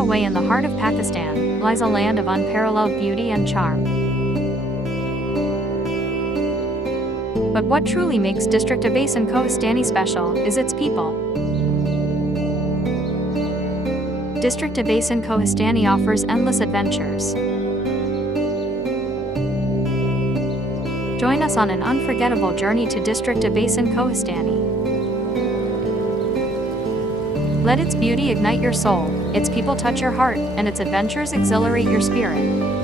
away in the heart of Pakistan, lies a land of unparalleled beauty and charm. But what truly makes District Abasin Kohistani special is its people. District Abasin Kohistani offers endless adventures. Join us on an unforgettable journey to District Abasin Kohistani. Let its beauty ignite your soul, its people touch your heart, and its adventures exhilarate your spirit.